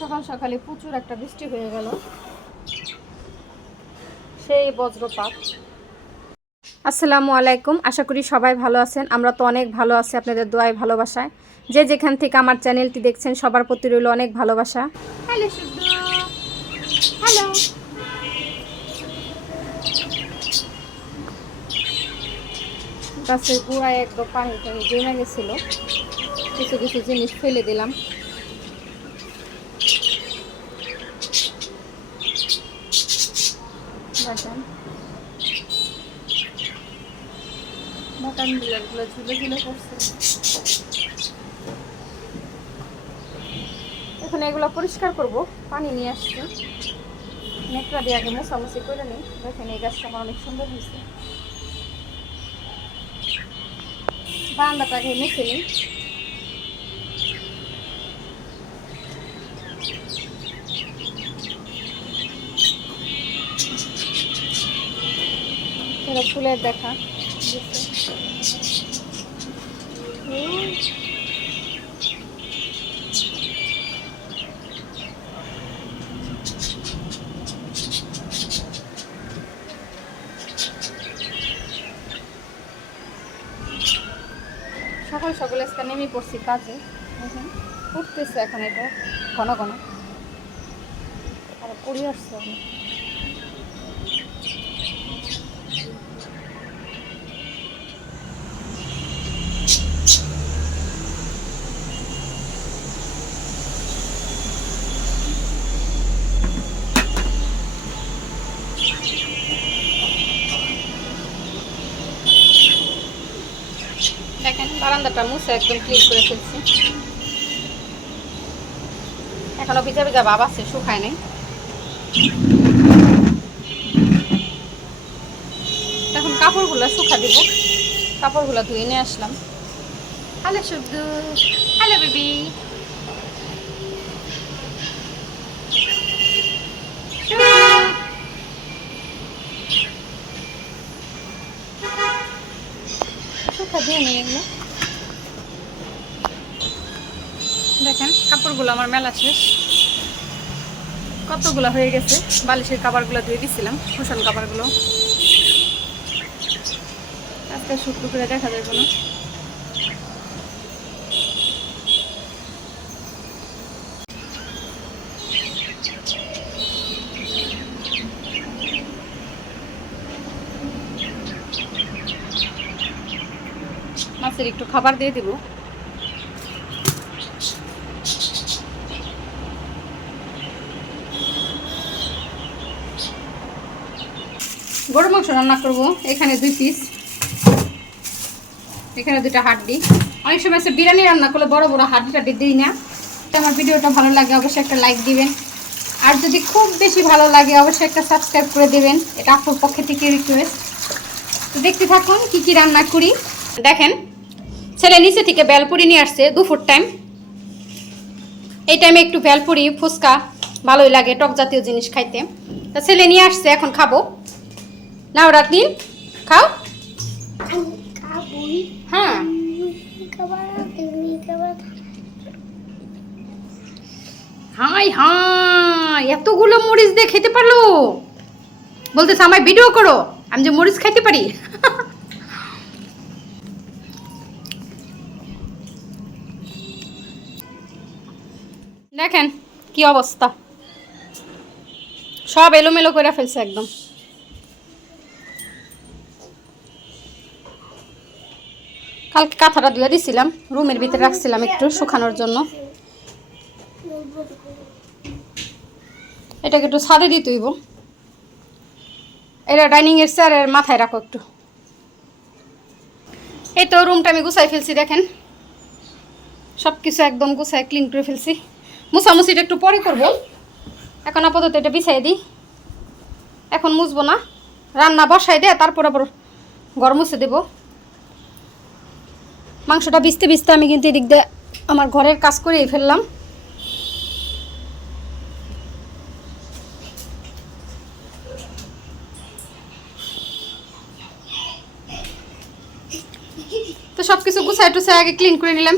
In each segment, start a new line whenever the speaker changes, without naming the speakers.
সকাল সকালে প্রচুর একটা বৃষ্টি হয়ে গেল। সেই বজ্রপাত। আসসালামু আলাইকুম আশা করি সবাই ভালো আছেন। আমরা তো অনেক ভালো আছি আপনাদের দোয়ায় ভালোবাসায়। যে যেখান থেকে আমার চ্যানেলটি দেখছেন সবার প্রতি রইল অনেক ভালোবাসা। হ্যালো গাছের গোড়ায় একদম পানি টানি জমে গেছিল। কিছু কিছু জিনিস ফেলে দিলাম। এখন এগুলো পরিষ্কার করব, পানি নিয়ে আসছি। নেকড়া দিয়ে আগে মোছামুছি করে নিই। দেখেন এই গাছটা আমার অনেক সুন্দর হয়েছে। বারান্দাটাকে মুছে নিই। ফুলের দেখা। সকাল সকালে আজকে নেমে পড়ছি কাজে। উঠতেছে এখন এটা ঘন ঘন। আর পড়ে আসছে এখন দেখেন বারান্দাটা মুছে একদম ক্লিন করে ফেলছি। এখনও ভিজা ভিজা ভাব আছে, শুকায় নাই। এখন কাপড়গুলো শুকা দিব। কাপড়গুলো ধুয়ে নিয়ে আসলাম। হ্যালো শুদ্ধ, হ্যালো বেবি। শুকা দিয়ে নিই এগুলো। দেখেন, কাপড়গুলো আমার মেলা শেষ। কতগুলো হয়ে গেছে? বালিশের কাপড়গুলো ধুয়ে দিছিলাম, কুশন কাপড়গুলো আজকে শুক্র করে দেখা যাবে না। মাছের একটু খাবার দিয়ে দিব। গরু মাংস রান্না করব। এখানে দুই পিস এখানে দুটা হাড্ডি। অনেক সময় আছে বিরিয়ানি রান্না করলে বড় বড় হাড্ডি টাড্ডি দিই না। তো আমার ভিডিওটা ভালো লাগে, অবশ্যই একটা লাইক দিবেন। আর যদি খুব বেশি ভালো লাগে, অবশ্যই একটা সাবস্ক্রাইব করে দিবেন। এটা আপুর পক্ষে থেকে রিকোয়েস্ট তো দেখতে থাকুন, কি কি রান্না করি। দেখেন, ছেলে নিচে থেকে বেলপুরি নিয়ে আসছে দুপুর টাইম এই টাইমে একটু বেলপুরি, ফুচকা, ভালোই লাগে, টক জাতীয় জিনিস খাইতে। তা ছেলে নিয়ে আসছে, এখন খাব। নাও রাত দিন খাও। হ্যাঁ। হাই হাই, এতগুলো মরিচ দিয়ে খেতে পারল? বলতেছে, আমায় ভিডিও করো, আমি যে মরিচ খাইতে পারি। দেখেন কি অবস্থা। সব এলোমেলো করে ফেলছে একদম। কালকে কাঁথাটা ধুয়ে দিছিলাম, রুমের ভিতরে রাখছিলাম একটু শুকানোর জন্য। এটাকে একটু ছাদে দিতে হইব এটা ডাইনিং এর চেয়ারের মাথায় রাখো একটু। এই তো রুমটা আমি গুছাই ফেলছি, দেখেন। সব কিছু একদম গুছাই ক্লিন করে ফেলছি। মুছামুছিটা একটু পরে করব। এখন আপাতত এটা বিছাই দিই। এখন মুছবো না। রান্না বসাই দে তারপর আবার ঘর মুছে দেবো। মাংসটা বিছতে বিছতে আমি কিন্তু এদিক দিয়ে আমার ঘরের কাজ করেই ফেললাম। তো সব কিছু গুছায় টুছায় আগে ক্লিন করে নিলাম।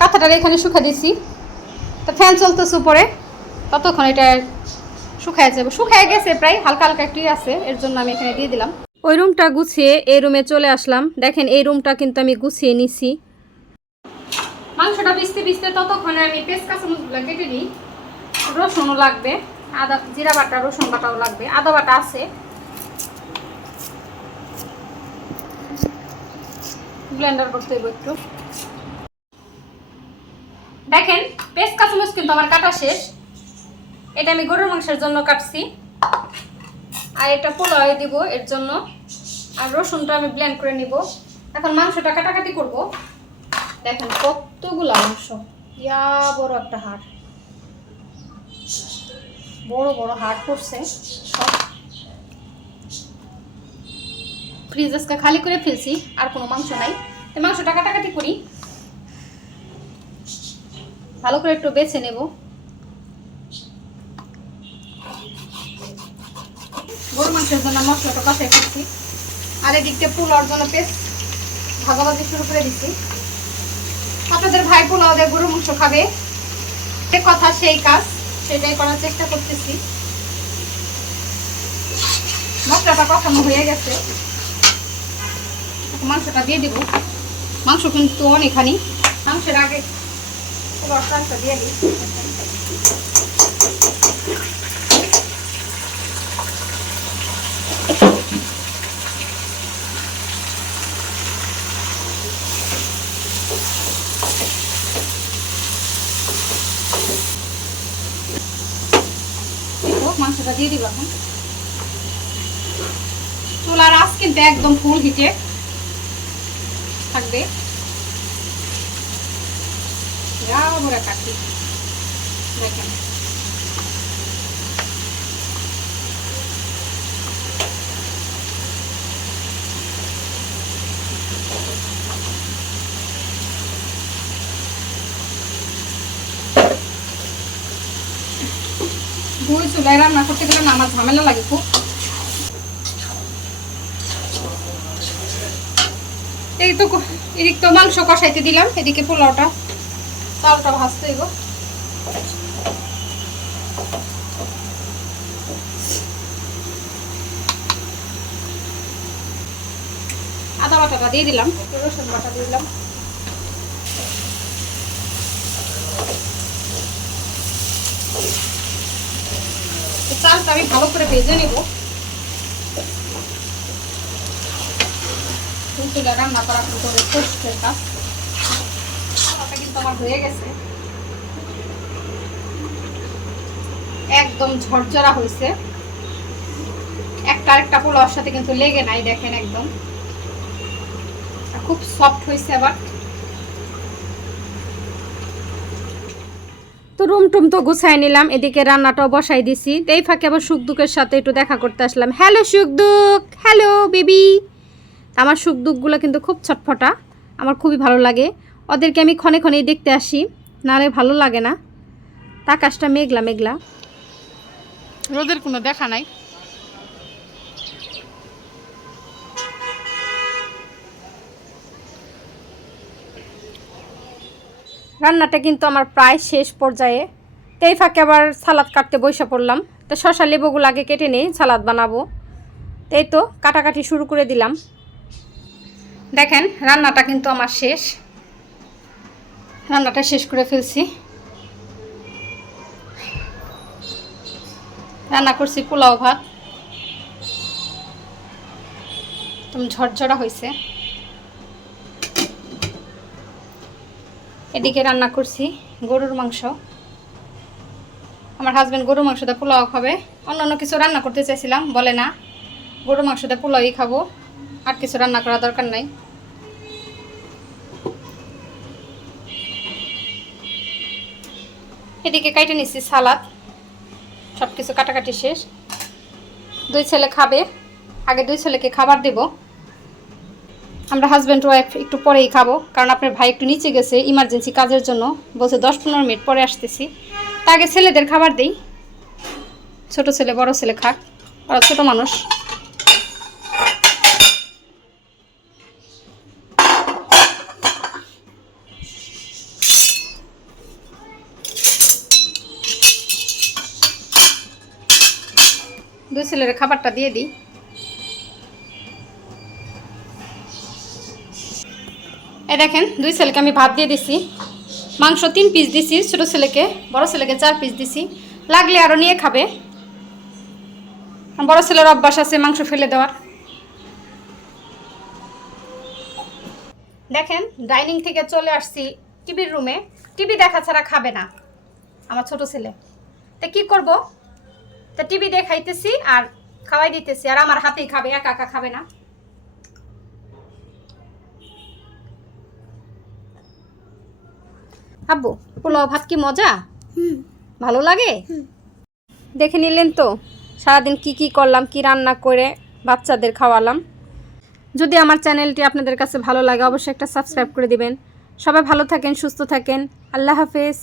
কাঁথাটা এখানে শুকা দিছি তো ফ্যান চলতেছে উপরে। ততক্ষণ এটা শুকায় যাবে। শুকায় গেছে প্রায়, হালকা হালকা একটু আছে, এর জন্য আমি এখানে দিয়ে দিলাম। ওই রুমটা গুছিয়ে এই রুমে চলে আসলাম। দেখেন, এই রুমটা কিন্তু আমি গুছিয়ে নিছি। মাংসটা পিসতে পিসতে ততক্ষণে আমি পেঁয়াজ, কাঁচামরিচগুলো কেটে নিই। রসুনও লাগবে, আদা, জিরা বাটা, রসুন বাটাও লাগবে, আদা বাটা আছে। ব্লেন্ডার করতে হইব একটু। দেখেন পেস্ট কাঁচামরিচ কিন্তু আমার কাটা শেষ। এটা আমি গরুর মাংসের জন্য কাটছি। আর এটা পোলাও দিব এর জন্য। আর রসুনটা আমি ব্লেন্ড করে নিব। এখন মাংসটা কাটাকাটি করব। দেখেন কতগুলো মাংস। ইয়া বড় একটা হাড়। বড় বড় হাড় পড়ছে সব। ফ্রিজ খালি করে ফেলছি, আর কোনো মাংস নাই। তো মাংসটা কাটাকাটি করি। ভালো করে একটু বেছে নেব গরু মাংসের জন্য মশলাটা কষাই করছি। আর এদিকটা পোলাওর জন্য পেস্ট ভাজাভাজি শুরু করে দিচ্ছি আপনাদের ভাই পোলাও দিয়ে গরু মাংস খাবে। যে কথা সেই কাজ, সেটাই করার চেষ্টা করতেছি। মশলাটা কষানো হয়ে গেছে। মাংসটা দিয়ে দিব। মাংস কিন্তু অনেকখানি। মাংসের আগে রসটা দিয়ে দিই দেখো, মাংসটা দিয়ে দিব এখন। চুলার আস কিন্তু একদম ফুল হিটে থাকবে। বড় কাটি দেখেন দুই চুলায় রান্না করতে গেলে না আমার ঝামেলা লাগে খুব। এই তো এদিক তো মাংস কষাইতে দিলাম, এদিকে পোলাওটা। চালটা ভাজতে হইব। আদা বাটাটা দিয়ে দিলাম। রসুন বাটা দিয়ে দিলাম। চালটা আমি ভালো করে ভেজে নেব। রান্না করা করে হয়ে গেছে। একদম ঝরঝরা হয়েছে। একটা আরেকটা পোলাওয়ার সাথে কিন্তু লেগে নাই, দেখেন একদম। খুব সফট হয়েছে আবার। তো রুম টুম তো গুছাই নিলাম, এদিকে রান্নাটাও বসাই দিছি। তো এই ফাঁকে আবার সুখদুকের সাথে একটু দেখা করতে আসলাম। হ্যালো সুখদুক, হ্যালো বেবি। আমার সুখদুকগুলো কিন্তু খুব ছটফটা, আমার খুবই ভালো লাগে। ওদেরকে আমি ক্ষণে ক্ষণেই দেখতে আসি, নাহলে ভালো লাগে না। আকাশটা মেঘলা মেঘলা। রোদের কোনো দেখা নাই। রান্নাটা কিন্তু আমার প্রায় শেষ পর্যায়ে। তো এই ফাঁকে আবার সালাদ কাটতে বসে পড়লাম। তো শশা লেবুগুলো আগে কেটে নিই, সালাদ বানাবো। তো এই তো কাটাকাটি শুরু করে দিলাম। দেখেন, রান্নাটা কিন্তু আমার শেষ। রান্নাটা শেষ করে ফেলছি। রান্না করছি পোলাও ভাত। ঝরঝরা হয়েছে এদিকে রান্না করছি, গরুর মাংস। আমার হাজব্যান্ড গরুর মাংসটা পোলাও খাবে। অন্য অন্য কিছু রান্না করতে চাইছিলাম, বলে না। গরুর মাংসটা পোলাওই খাব, আর কিছু রান্না করা দরকার নাই। এদিকে কাটে নিচ্ছি সালাদ। সব কিছু কাটাকাটি শেষ। দুই ছেলে খাবে, আগে দুই ছেলেকে খাবার দেব। আমরা হাজব্যান্ড ওয়াইফ একটু পরেই খাব। কারণ আপনার ভাই একটু নিচে গেছে ইমার্জেন্সি কাজের জন্য। বলছে দশ পনেরো মিনিট পরে আসতেছি। তা আগে ছেলেদের খাবার দিই। ছোট ছেলে, বড় ছেলে খাক। ওরা ছোট মানুষ। দুই ছেলের খাবারটা দিয়ে দিই। দেখেন, দুই ছেলেকে আমি ভাত দিয়ে দিছি। মাংস তিন পিস দিছি, ছোটো ছেলেকে, বড় ছেলেকে চার পিস দিছি। লাগলে আরও নিয়ে খাবে। বড় ছেলের অভ্যাস আছে মাংস ফেলে দেওয়ার। দেখেন, ডাইনিং থেকে চলে আসছি টিভির রুমে। টিভি দেখা ছাড়া খাবে না আমার ছোট ছেলে। তা কি করব? তা টিভি দেখাইতেছি আর খাওয়াই দিতেছি, আর আমার হাতেই খাবে, একা একা খাবে না। আব্বু পোলাও ভাত কি মজা? ভালো লাগে? দেখে নিলেন তো সারাদিন কি কি করলাম কি রান্না করে বাচ্চাদের খাওয়ালাম। যদি আমার চ্যানেলটি আপনাদের কাছে ভালো লাগে অবশ্যই একটা সাবস্ক্রাইব করে দিবেন। সবাই ভালো থাকেন সুস্থ থাকেন। আল্লাহ হাফেজ।